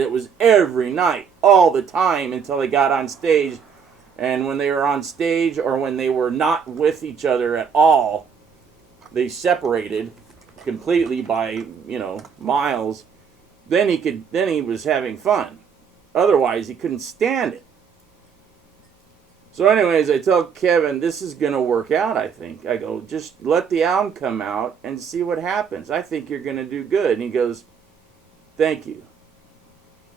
It was every night, all the time, until they got on stage. And when they were on stage or when they were not with each other at all, they separated completely by, miles. Then he was having fun. Otherwise, he couldn't stand it. So anyways, I tell Kevin, this is going to work out, I think. I go, just let the album come out and see what happens. I think you're going to do good. And he goes, thank you.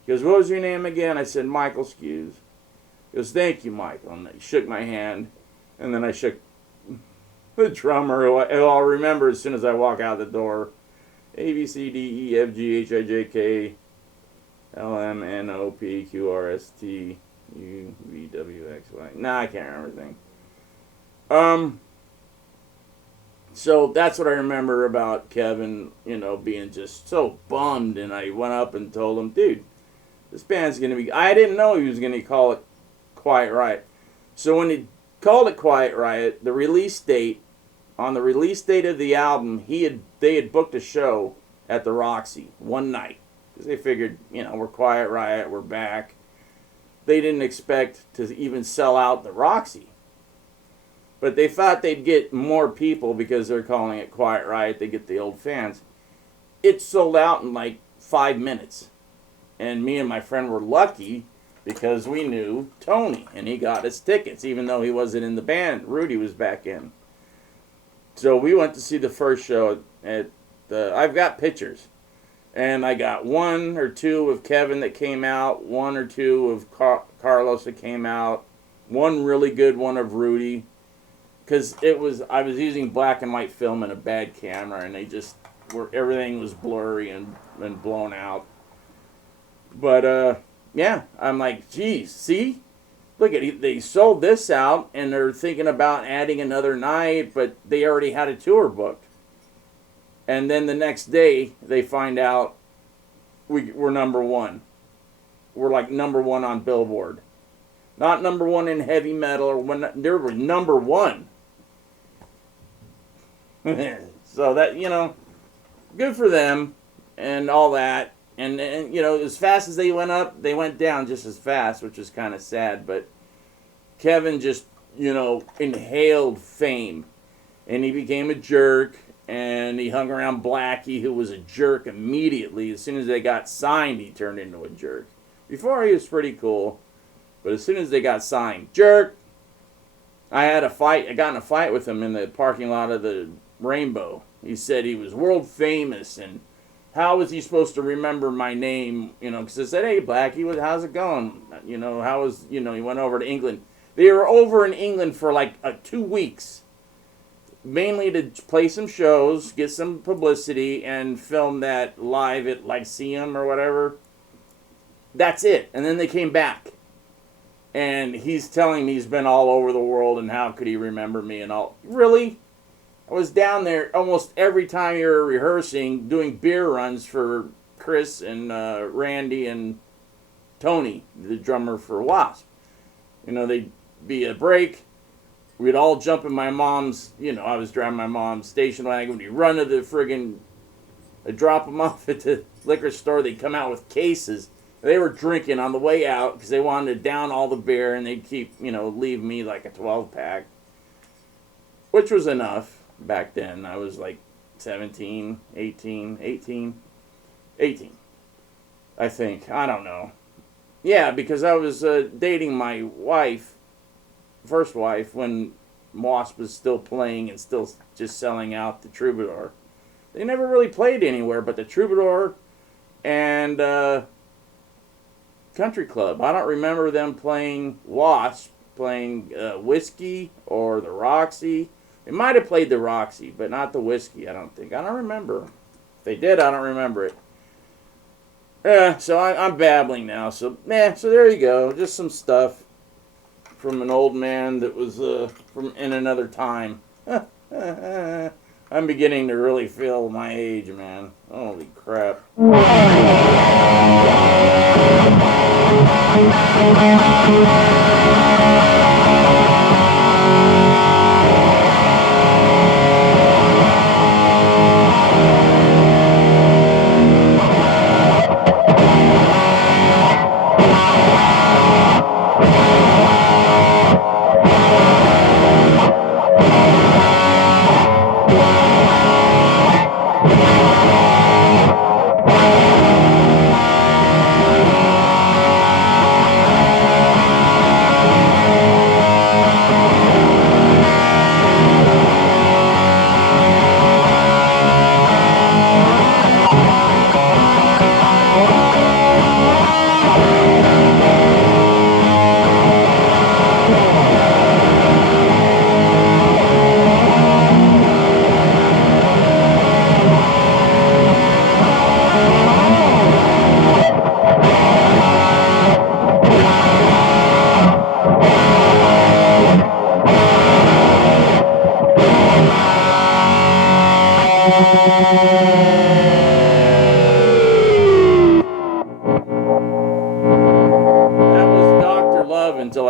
He goes, what was your name again? I said, Michael Skews. He goes, thank you, Michael. And he shook my hand. And then I shook the drummer, who I'll remember as soon as I walk out the door. A, B, C, D, E, F, G, H, I, J, K, L, M, N, O, P, Q, R, S, T, U, V, W, X, Y. Nah, I can't remember everything. So that's what I remember about Kevin, being just so bummed. And I went up and told him, dude, this band's going to be... I didn't know he was going to call it Quiet Riot. So when he called it Quiet Riot, on the release date of the album, they had booked a show at the Roxy one night. Because they figured, we're Quiet Riot, we're back. They didn't expect to even sell out the Roxy. But they thought they'd get more people because they're calling it Quiet Riot. They get the old fans. It sold out in like 5 minutes. And me and my friend were lucky because we knew Tony. And he got us tickets, even though he wasn't in the band. Rudy was back in. So we went to see the first show at the... I've got pictures. And I got 1 or 2 of Kevin that came out. 1 or 2 of Carlos that came out. 1 really good one of Rudy. Because I was using black and white film and a bad camera, and everything was blurry and blown out. But yeah, I'm like, geez, see, look at it. They sold this out, and they're thinking about adding another night, but they already had a tour booked. And then the next day, they find out we're number 1. We're like number 1 on Billboard, not number 1 in heavy metal, or they were number 1. So that, good for them and all that. And as fast as they went up, they went down just as fast, which is kind of sad. But Kevin just, inhaled fame. And he became a jerk. And he hung around Blackie, who was a jerk immediately. As soon as they got signed, he turned into a jerk. Before, he was pretty cool. But as soon as they got signed, jerk. I got in a fight with him in the parking lot of the Rainbow. He said he was world famous, and how was he supposed to remember my name? Because I said, hey, Blackie, how's it going? He went over to England. They were over in England for like 2 weeks, mainly to play some shows, get some publicity, and film that live at Lyceum or whatever. That's it. And then they came back. And he's telling me he's been all over the world, and how could he remember me and all. Really? I was down there almost every time you were rehearsing, doing beer runs for Chris and Randy and Tony, the drummer for Wasp. They'd be a break. We'd all jump in my mom's, I was driving my mom's station wagon. We'd run to the friggin', I'd drop them off at the liquor store. They'd come out with cases. They were drinking on the way out because they wanted to down all the beer, and they'd keep, leave me like a 12-pack, which was enough back then. I was like 18, I think. I don't know. Yeah, because I was dating my first wife, when Wasp was still playing and still just selling out the Troubadour. They never really played anywhere but the Troubadour and Country Club. I don't remember them playing Wasp, playing Whiskey or the Roxy. They might have played the Roxy, but not the Whiskey, I don't think. I don't remember. If they did, I don't remember it. Yeah, so I'm babbling now. So there you go. Just some stuff from an old man that was from in another time. I'm beginning to really feel my age, man. Holy crap.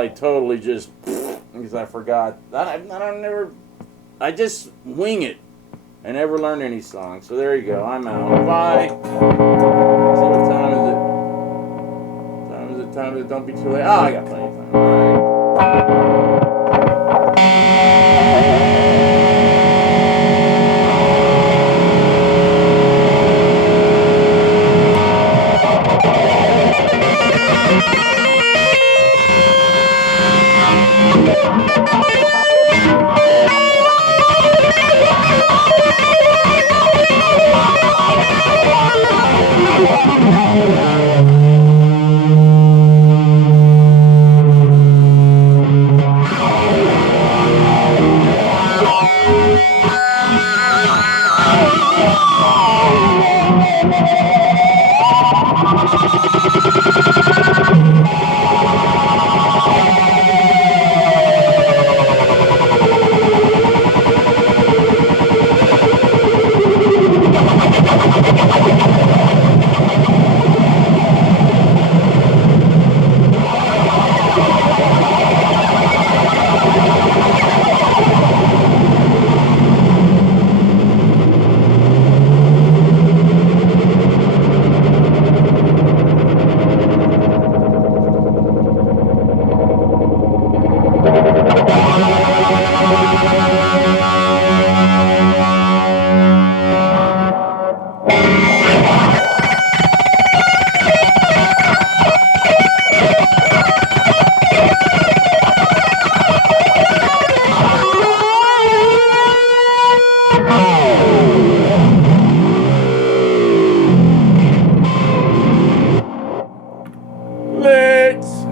like totally just because I forgot. I just wing it. I never learned any songs. So there you go. I'm out. Bye. See what time is it? Time is it? Don't be too late. Oh, I got plenty of time. All right. Let's